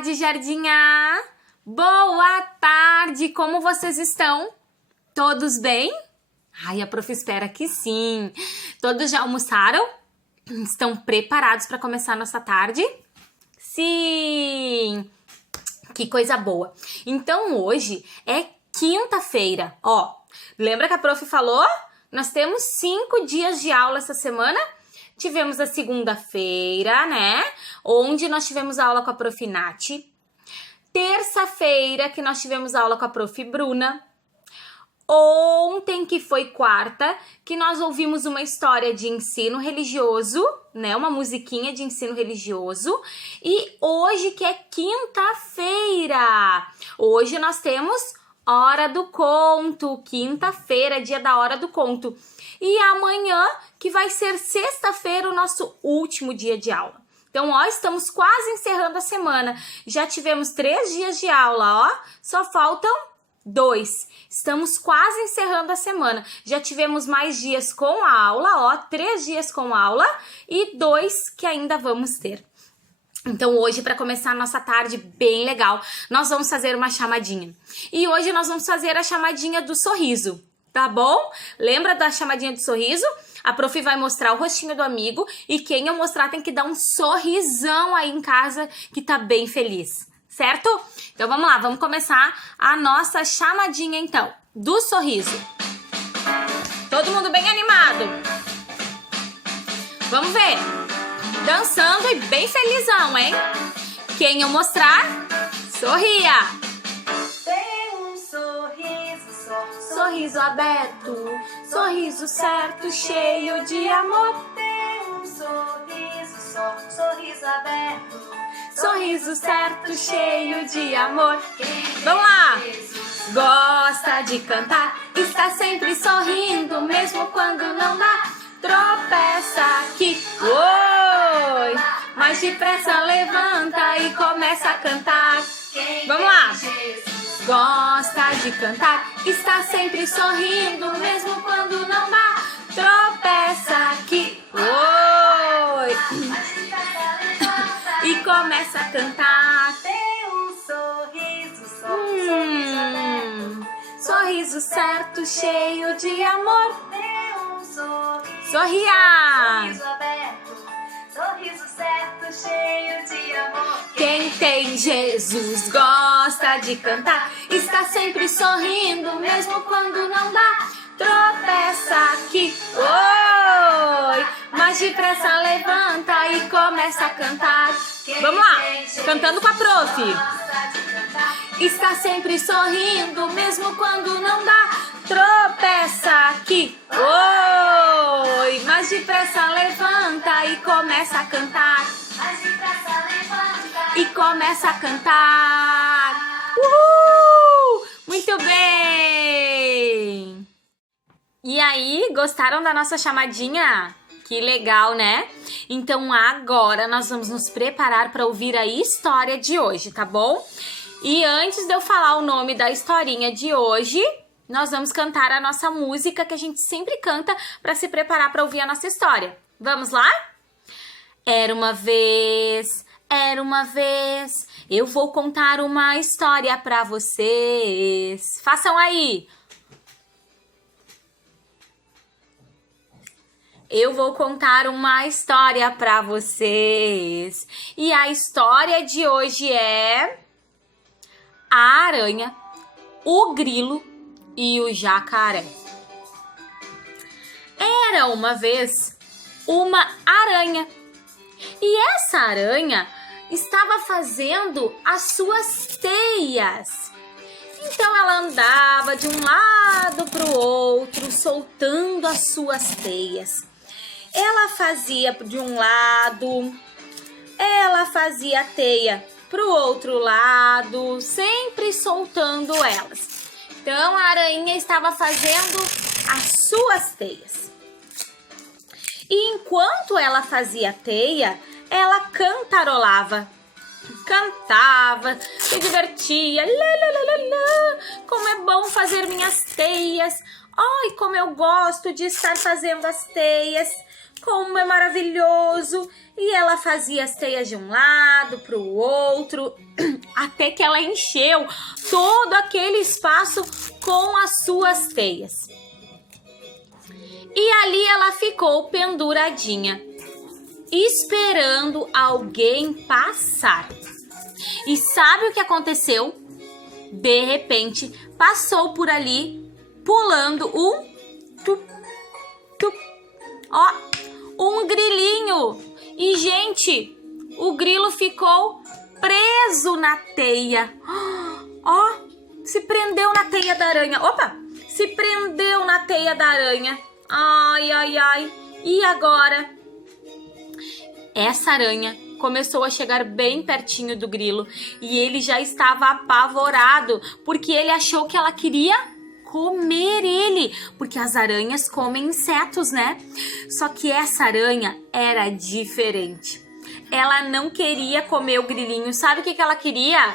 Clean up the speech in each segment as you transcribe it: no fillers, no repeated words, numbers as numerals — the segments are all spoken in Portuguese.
tarde, Jardinha! Boa tarde! Como vocês estão? Todos bem? Ai, a prof espera que sim! Todos já almoçaram? Estão preparados para começar nossa tarde? Sim! Que coisa boa! Então hoje é quinta-feira, ó. Lembra que a prof falou? Nós temos 5 dias de aula essa semana. Tivemos a segunda-feira, né? Onde nós tivemos aula com a prof. Nath. Terça-feira que nós tivemos aula com a prof. Bruna. Ontem, que foi quarta, que nós ouvimos uma história de ensino religioso, né? Uma musiquinha de ensino religioso. E hoje, que é quinta-feira. Hoje nós temos Hora do Conto. Quinta-feira, dia da Hora do Conto. E amanhã, que vai ser sexta-feira, o nosso último dia de aula. Então, ó, estamos quase encerrando a semana. Já tivemos 3 dias de aula, ó. Só faltam 2. Estamos quase encerrando a semana. Já tivemos mais dias com a aula, ó. 3 dias com aula e 2 que ainda vamos ter. Então, hoje, para começar a nossa tarde bem legal, nós vamos fazer uma chamadinha. E hoje nós vamos fazer a chamadinha do sorriso. Tá bom? Lembra da chamadinha do sorriso? A prof vai mostrar o rostinho do amigo e quem eu mostrar tem que dar um sorrisão aí em casa que tá bem feliz, certo? Então vamos lá, vamos começar a nossa chamadinha então, do sorriso. Todo mundo bem animado? Vamos ver. Dançando e bem felizão, hein? Quem eu mostrar, sorria. Sorriso aberto, sorriso certo, cheio de amor. Tem um sorriso só, sorriso aberto, Sorriso certo, cheio de amor. Vamos lá! Gosta de cantar, está sempre sorrindo, mesmo quando não dá. Tropeça aqui, oi! Mas depressa levanta e começa a cantar. Vamos lá! Gosta de cantar, está sempre sorrindo, mesmo quando não dá. Tropeça aqui, oi! E começa a cantar. Tem um sorriso só, Sorriso certo, cheio de amor. tem um sorriso, Sorria! sorriso aberto, sorriso certo, cheio de amor. Quem tem Jesus gosta de cantar, está sempre sorrindo, mesmo quando não dá. Tropeça aqui, oi! Mas depressa levanta e começa a cantar. Vamos lá, cantando com a prof. Gosta de cantar, Está sempre sorrindo, mesmo quando não dá. Tropeça aqui, oi! Mas depressa levanta e começa a cantar. mas depressa levanta E começa a cantar. Uhul! Muito bem! E aí, gostaram da nossa chamadinha? Que legal, né? Então agora nós vamos nos preparar para ouvir a história de hoje, tá bom? E antes de eu falar o nome da historinha de hoje, nós vamos cantar a nossa música que a gente sempre canta para se preparar para ouvir a nossa história. Vamos lá? Era uma vez, eu vou contar uma história pra vocês. Façam aí. Eu vou contar uma história pra vocês. E a história de hoje é a aranha, o grilo e o jacaré. Era uma vez uma aranha. E essa aranha estava fazendo as suas teias. Então ela andava de um lado para o outro, soltando as suas teias. Ela fazia de um lado, ela fazia a teia para o outro lado, sempre soltando elas. Então a aranha estava fazendo as suas teias. E enquanto ela fazia a teia, ela cantarolava. Cantava, se divertia. Lá, lá, lá, lá, lá. Como é bom fazer minhas teias. Ai, como eu gosto de estar fazendo as teias, como é maravilhoso. E ela fazia as teias de um lado para o outro, até que ela encheu todo aquele espaço com as suas teias. E ali ela ficou penduradinha, esperando alguém passar. E sabe o que aconteceu? De repente, passou por ali, pulando um grilinho. E, gente, o grilo ficou preso na teia. Ó, se prendeu na teia da aranha. Opa, se prendeu na teia da aranha. Ai, ai, ai. E agora? Essa aranha começou a chegar bem pertinho do grilo e ele já estava apavorado, porque ele achou que ela queria comer ele, porque as aranhas comem insetos, né? Só que essa aranha era diferente. Ela não queria comer o grilinho. Sabe o que ela queria?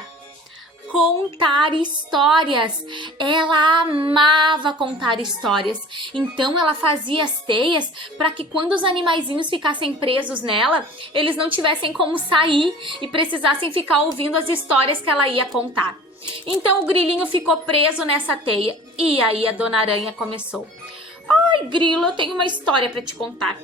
Contar histórias. Ela amava contar histórias. Então ela fazia as teias para que quando os animaizinhos ficassem presos nela, eles não tivessem como sair e precisassem ficar ouvindo as histórias que ela ia contar. Então o grilinho ficou preso nessa teia. E aí a dona aranha começou. Ai, grilo, eu tenho uma história para te contar.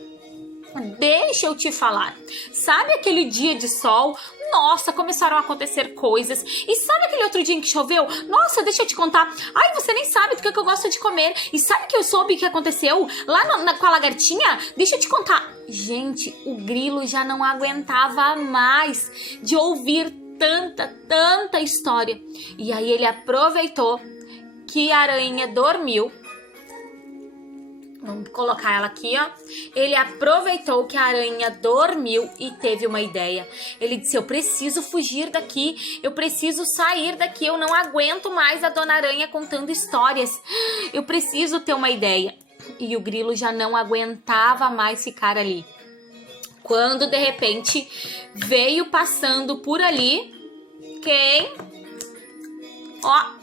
Deixa eu te falar. Sabe aquele dia de sol? Nossa, começaram a acontecer coisas. E sabe aquele outro dia em que choveu? Nossa, deixa eu te contar. Ai, você nem sabe do que eu gosto de comer. E sabe que eu soube o que aconteceu lá com a lagartinha? Deixa eu te contar. Gente, o grilo já não aguentava mais de ouvir tanta história. E aí ele aproveitou que a aranha dormiu. Vamos colocar ela aqui, ó. Ele aproveitou que a aranha dormiu e teve uma ideia. Ele disse, eu preciso fugir daqui, eu preciso sair daqui, eu não aguento mais a dona aranha contando histórias. Eu preciso ter uma ideia. E o grilo já não aguentava mais ficar ali. Quando, de repente, veio passando por ali, quem? Ó.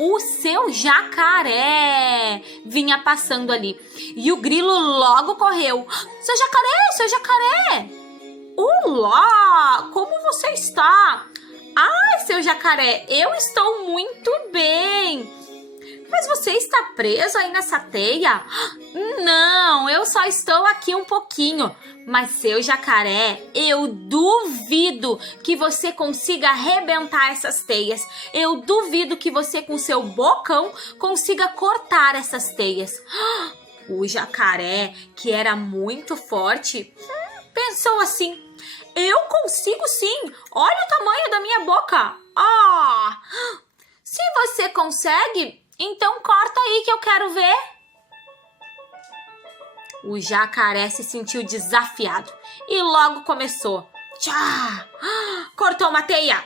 O seu jacaré vinha passando ali. E o grilo logo correu. Seu jacaré, seu jacaré! Olá, como você está? Ai, seu jacaré, eu estou muito bem. Mas você está preso aí nessa teia? Não, eu só estou aqui um pouquinho. Mas, seu jacaré, eu duvido que você consiga arrebentar essas teias. Eu duvido que você, com seu bocão, consiga cortar essas teias. O jacaré, que era muito forte, pensou assim. Eu consigo sim. Olha o tamanho da minha boca. Se você consegue, então corta aí que eu quero ver. O jacaré se sentiu desafiado e logo começou. Tchá! Cortou uma teia.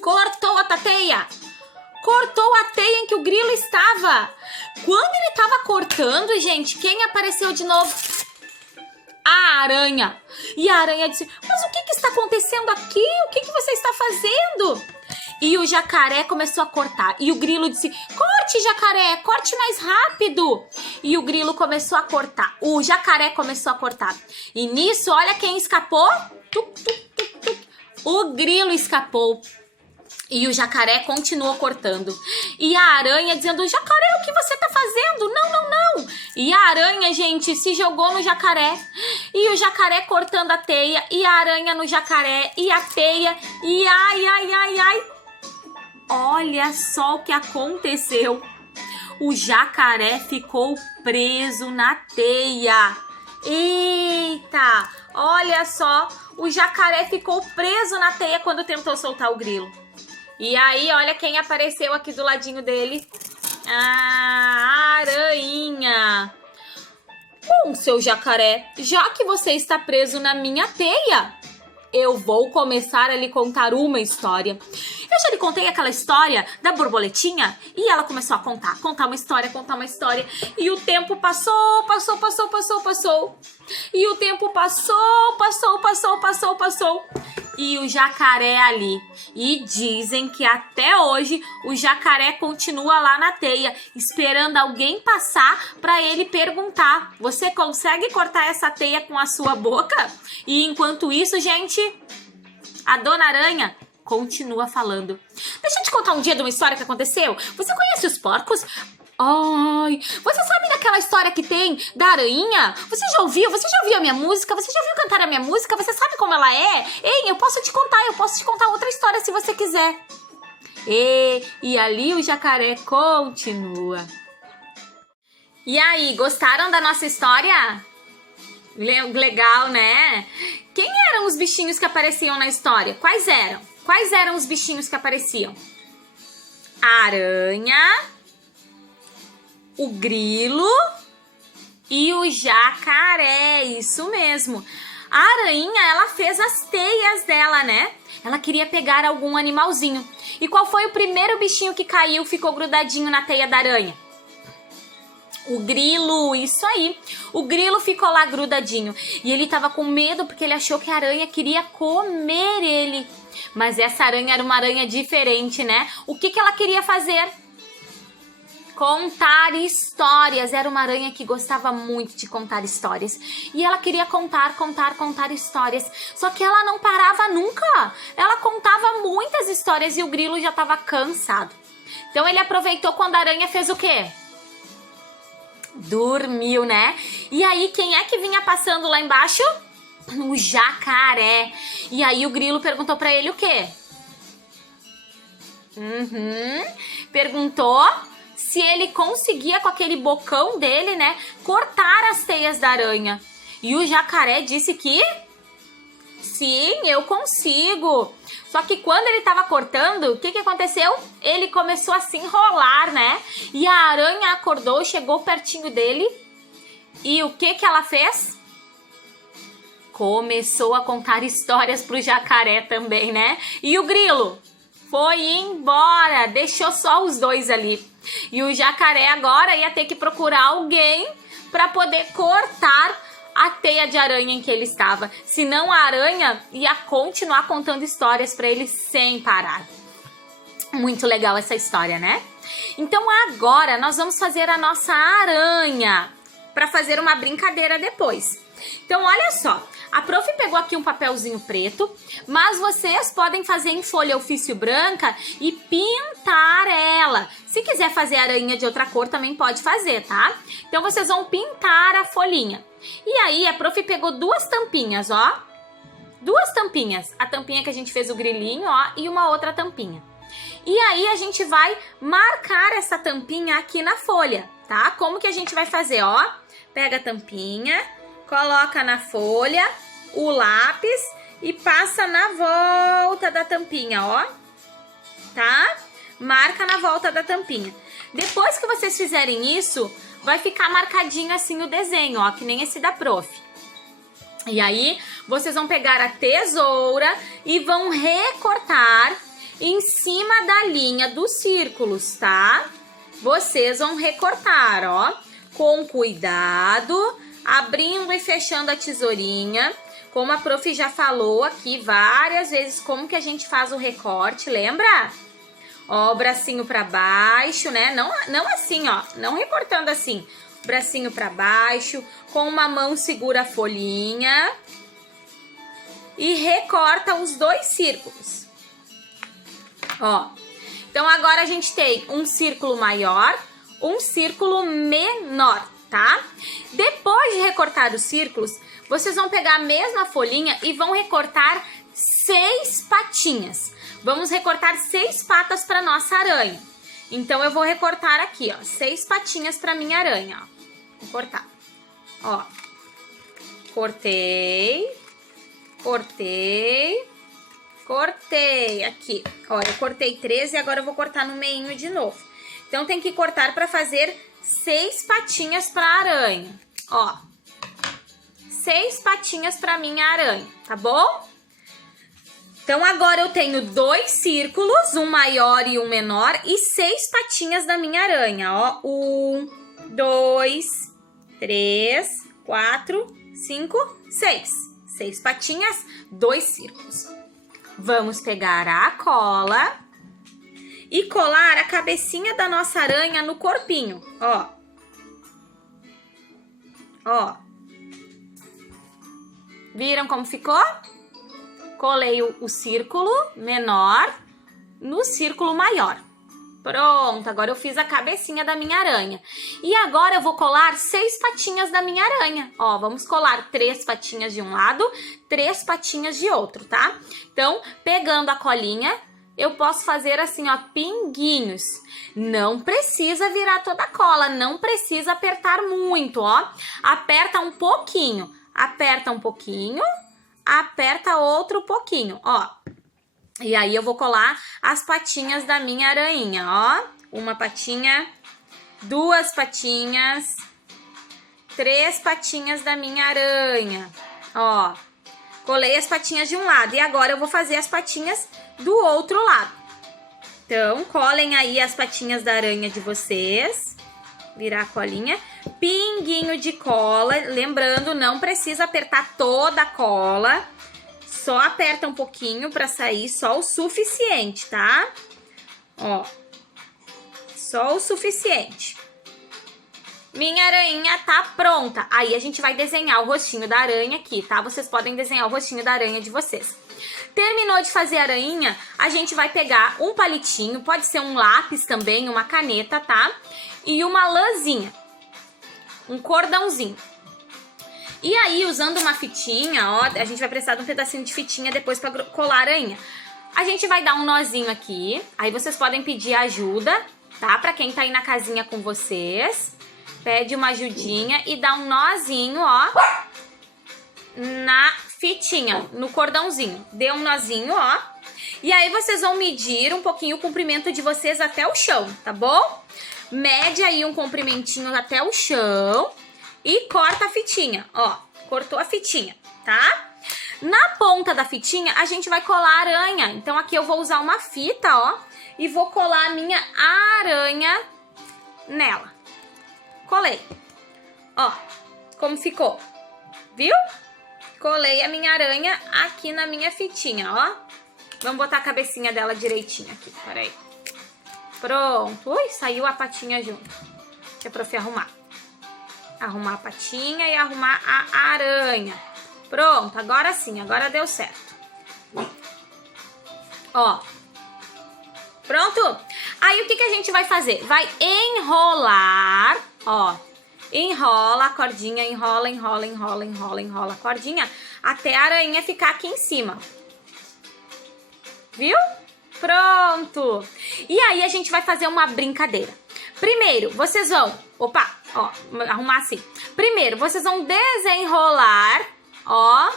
Cortou outra teia. Cortou a teia em que o grilo estava. Quando ele estava cortando, gente, quem apareceu de novo? A aranha. E a aranha disse, mas o que está acontecendo aqui? O que você está fazendo? E o jacaré começou a cortar. E o grilo disse, corte, jacaré, corte mais rápido. E o grilo começou a cortar. O jacaré começou a cortar. E nisso, olha quem escapou. O grilo escapou. E o jacaré continuou cortando. E a aranha dizendo, jacaré, o que você tá fazendo? Não, não, não. E a aranha, gente, se jogou no jacaré. E o jacaré cortando a teia. E a aranha no jacaré. E a teia. E ai, ai, ai, ai. Olha só o que aconteceu. O jacaré ficou preso na teia. Eita! Olha só, o jacaré ficou preso na teia quando tentou soltar o grilo. E aí, olha quem apareceu aqui do ladinho dele. A aranha. Bom, seu jacaré, já que você está preso na minha teia, eu vou começar a lhe contar uma história. Eu já lhe contei aquela história da borboletinha? E ela começou a contar uma história. E o tempo passou. E o tempo passou. e o jacaré ali. E dizem que até hoje o jacaré continua lá na teia, esperando alguém passar para ele perguntar: você consegue cortar essa teia com a sua boca? E enquanto isso, gente, a Dona Aranha continua falando. Deixa eu te contar um dia de uma história que aconteceu. Você conhece os porcos? Ai, você sabe daquela história que tem da aranha? Você já ouviu? Você já ouviu a minha música? Você já ouviu cantar a minha música? Você sabe como ela é? Ei, eu posso te contar outra história se você quiser. E ali o jacaré continua. E aí, gostaram da nossa história? Legal, né? Quem eram os bichinhos que apareciam na história? Quais eram? Quais eram os bichinhos que apareciam? A aranha, o grilo e o jacaré, isso mesmo. A aranha, ela fez as teias dela, né? Ela queria pegar algum animalzinho. E qual foi o primeiro bichinho que caiu, ficou grudadinho na teia da aranha? O grilo, isso aí. O grilo ficou lá grudadinho. E ele tava com medo porque ele achou que a aranha queria comer ele. Mas essa aranha era uma aranha diferente, né? O que ela queria fazer? Contar histórias. Era uma aranha que gostava muito de contar histórias. E ela queria contar histórias. Só que ela não parava nunca. Ela contava muitas histórias e o grilo já estava cansado. Então ele aproveitou quando a aranha fez o quê? Dormiu, né? E aí quem é que vinha passando lá embaixo? O jacaré. E aí o grilo perguntou pra ele o quê? Perguntou se ele conseguia com aquele bocão dele, né, cortar as teias da aranha. E o jacaré disse que sim, eu consigo. Só que quando ele estava cortando, o que aconteceu? Ele começou a se enrolar, né? E a aranha acordou, chegou pertinho dele. E o que ela fez? Começou a contar histórias pro jacaré também, né? E o grilo foi embora, deixou só os dois ali. E o jacaré agora ia ter que procurar alguém para poder cortar a teia de aranha em que ele estava. Senão a aranha ia continuar contando histórias para ele sem parar. Muito legal essa história, né? Então agora nós vamos fazer a nossa aranha para fazer uma brincadeira depois. Então olha só, a prof pegou aqui um papelzinho preto, mas vocês podem fazer em folha ofício branca e pintar ela. Se quiser fazer aranha de outra cor também pode fazer, tá? Então vocês vão pintar a folhinha. E aí a prof pegou duas tampinhas, ó. Duas tampinhas. A tampinha que a gente fez o grilinho, ó, e uma outra tampinha. E aí a gente vai marcar essa tampinha aqui na folha, tá? Como que a gente vai fazer, ó? Pega a tampinha, coloca na folha o lápis e passa na volta da tampinha, ó. Tá? Marca na volta da tampinha. Depois que vocês fizerem isso, vai ficar marcadinho assim o desenho, ó, que nem esse da prof. E aí, vocês vão pegar a tesoura e vão recortar em cima da linha dos círculos, tá? Vocês vão recortar, ó, com cuidado, abrindo e fechando a tesourinha. Como a prof já falou aqui várias vezes como que a gente faz o recorte, lembra? Ó, o bracinho pra baixo, né? Não assim, ó, não recortando assim. Bracinho pra baixo, com uma mão segura a folhinha e recorta os dois círculos. Ó, então agora a gente tem um círculo maior, um círculo menor, tá? Depois de recortar os círculos, vocês vão pegar a mesma folhinha e vão recortar 6 patinhas. Vamos recortar 6 patas para nossa aranha. Então eu vou recortar aqui, ó, 6 patinhas para minha aranha, ó. Vou cortar. Ó. Cortei. Cortei. Cortei aqui. Ó, eu cortei 13 e agora eu vou cortar no meinho de novo. Então tem que cortar para fazer 6 patinhas para a aranha. Ó. 6 patinhas para minha aranha, tá bom? Então agora eu tenho 2 círculos, um maior e um menor, e 6 patinhas da minha aranha, ó. 1, 2, 3, 4, 5, 6. 6 patinhas, 2 círculos. Vamos pegar a cola e colar a cabecinha da nossa aranha no corpinho, ó. Ó. Viram como ficou? Colei o círculo menor no círculo maior. Pronto, agora eu fiz a cabecinha da minha aranha. E agora eu vou colar 6 patinhas da minha aranha. Ó, vamos colar 3 patinhas de um lado, 3 patinhas de outro, tá? Então, pegando a colinha, eu posso fazer assim, ó, pinguinhos. Não precisa virar toda a cola, não precisa apertar muito, ó. Aperta um pouquinho, aperta outro pouquinho, ó. E aí eu vou colar as patinhas da minha aranha, ó. Uma patinha, 2 patinhas, 3 patinhas da minha aranha, ó. Colei as patinhas de um lado e agora eu vou fazer as patinhas do outro lado. Então, colhem aí as patinhas da aranha de vocês. Virar a colinha. Pinguinho de cola. Lembrando, não precisa apertar toda a cola. Só aperta um pouquinho pra sair, só o suficiente, tá? Ó. Só o suficiente. Minha aranha tá pronta. Aí a gente vai desenhar o rostinho da aranha aqui, tá? Vocês podem desenhar o rostinho da aranha de vocês. Terminou de fazer a aranha, a gente vai pegar um palitinho, pode ser um lápis também, uma caneta, tá? E uma lãzinha, um cordãozinho. E aí, usando uma fitinha, ó, a gente vai precisar de um pedacinho de fitinha depois pra colar a aranha. A gente vai dar um nozinho aqui, aí vocês podem pedir ajuda, tá? Pra quem tá aí na casinha com vocês, pede uma ajudinha e dá um nozinho, ó, na fitinha, no cordãozinho. Dê um nozinho, ó. E aí vocês vão medir um pouquinho o comprimento de vocês até o chão, tá bom? Mede aí um comprimentinho até o chão e corta a fitinha, ó. Cortou a fitinha, tá? Na ponta da fitinha, a gente vai colar a aranha. Então aqui eu vou usar uma fita, ó, e vou colar a minha aranha nela. Colei. Ó, como ficou. Viu? Colei a minha aranha aqui na minha fitinha, ó. Vamos botar a cabecinha dela direitinho aqui, peraí. Pronto. Ui, saiu a patinha junto. Deixa a prof arrumar. Arrumar a patinha e arrumar a aranha. Pronto, agora sim, agora deu certo. Ó. Pronto? Aí o que a gente vai fazer? Vai enrolar, ó. Enrola a cordinha, enrola a cordinha até a aranha ficar aqui em cima. Viu? Pronto! E aí a gente vai fazer uma brincadeira. Primeiro, vocês vão... Opa, ó, arrumar assim. Primeiro, vocês vão desenrolar, ó,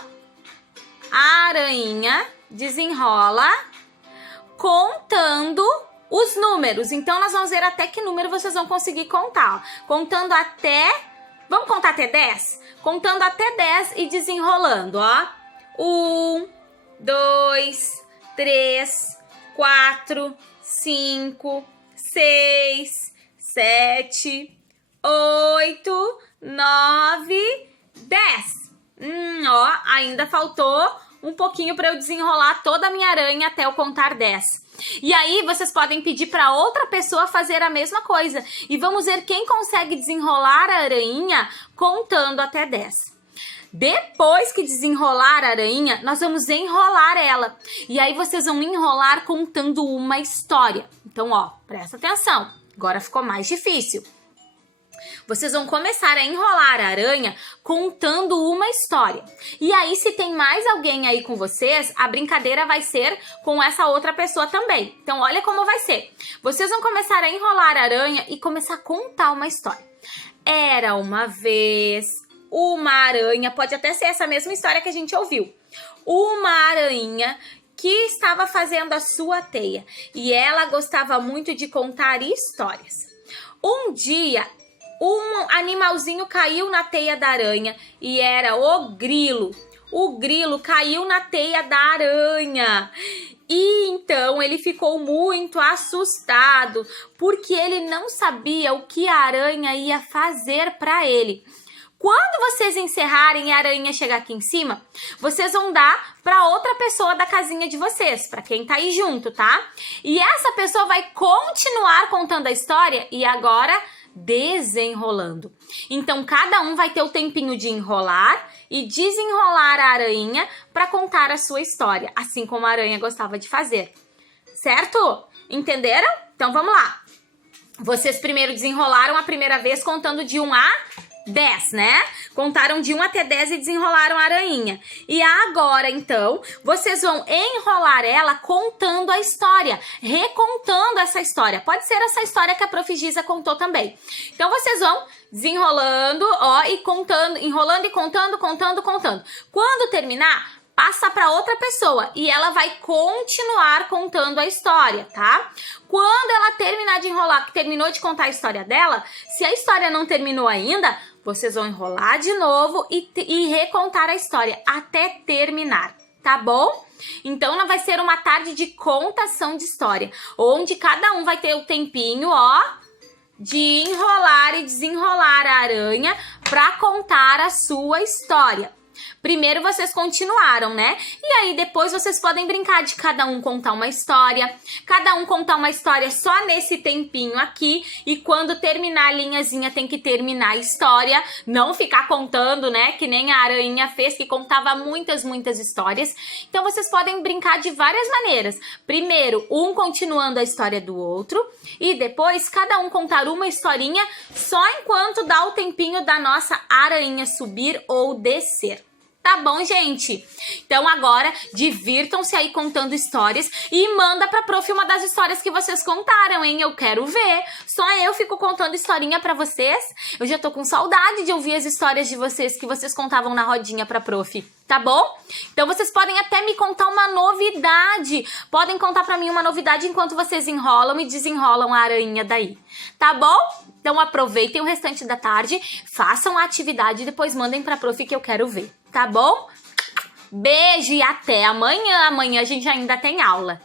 a aranha, desenrola, contando os números. Então, nós vamos ver até que número vocês vão conseguir contar, ó. Contando até... Vamos contar até 10? Contando até 10 e desenrolando, ó. 1, 2, 3, 4, 5, 6, 7, 8, 9, 10. Ó, ainda faltou um pouquinho para eu desenrolar toda a minha aranha até eu contar 10. E aí vocês podem pedir para outra pessoa fazer a mesma coisa. E vamos ver quem consegue desenrolar a aranha contando até 10. Depois que desenrolar a aranha, nós vamos enrolar ela. E aí vocês vão enrolar contando uma história. Então, ó, presta atenção. Agora ficou mais difícil. Vocês vão começar a enrolar a aranha contando uma história. E aí, se tem mais alguém aí com vocês, a brincadeira vai ser com essa outra pessoa também. Então, olha como vai ser. Vocês vão começar a enrolar a aranha e começar a contar uma história. Era uma vez uma aranha, pode até ser essa mesma história que a gente ouviu. Uma aranha que estava fazendo a sua teia e ela gostava muito de contar histórias. Um dia, um animalzinho caiu na teia da aranha e era o grilo. O grilo caiu na teia da aranha. E então ele ficou muito assustado porque ele não sabia o que a aranha ia fazer para ele. Quando vocês encerrarem e a aranha chegar aqui em cima, vocês vão dar para outra pessoa da casinha de vocês, para quem tá aí junto, tá? E essa pessoa vai continuar contando a história e agora desenrolando. Então, cada um vai ter o tempinho de enrolar e desenrolar a aranha para contar a sua história, assim como a aranha gostava de fazer. Certo? Entenderam? Então, vamos lá. Vocês primeiro desenrolaram a primeira vez contando de 1 a 10, né? Contaram de 1 até 10 e desenrolaram a arainha. E agora, então, vocês vão enrolar ela contando a história, recontando essa história. Pode ser essa história que a Prof. Giza contou também. Então, vocês vão desenrolando, ó, e contando, enrolando e contando. Quando terminar, passa para outra pessoa e ela vai continuar contando a história, tá? Quando ela terminar de enrolar, que terminou de contar a história dela, se a história não terminou ainda, vocês vão enrolar de novo e recontar a história até terminar, tá bom? Então, vai ser uma tarde de contação de história, onde cada um vai ter o tempinho, ó, de enrolar e desenrolar a aranha para contar a sua história. Primeiro vocês continuaram, né? E aí depois vocês podem brincar de cada um contar uma história, cada um contar uma história só nesse tempinho aqui, e quando terminar a linhazinha tem que terminar a história, não ficar contando, né? Que nem a aranha fez, que contava muitas histórias. Então vocês podem brincar de várias maneiras. Primeiro, um continuando a história do outro, e depois cada um contar uma historinha só enquanto dá o tempinho da nossa aranha subir ou descer. Tá bom, gente? Então agora divirtam-se aí contando histórias e manda pra Prof uma das histórias que vocês contaram, hein? Eu quero ver. Só eu fico contando historinha pra vocês. Eu já tô com saudade de ouvir as histórias de vocês que vocês contavam na rodinha pra Prof. Tá bom? Então vocês podem até me contar uma novidade. Podem contar pra mim uma novidade enquanto vocês enrolam e desenrolam a aranha daí. Tá bom? Então aproveitem o restante da tarde, façam a atividade e depois mandem pra Prof que eu quero ver. Tá bom? Beijo e até amanhã. Amanhã a gente ainda tem aula.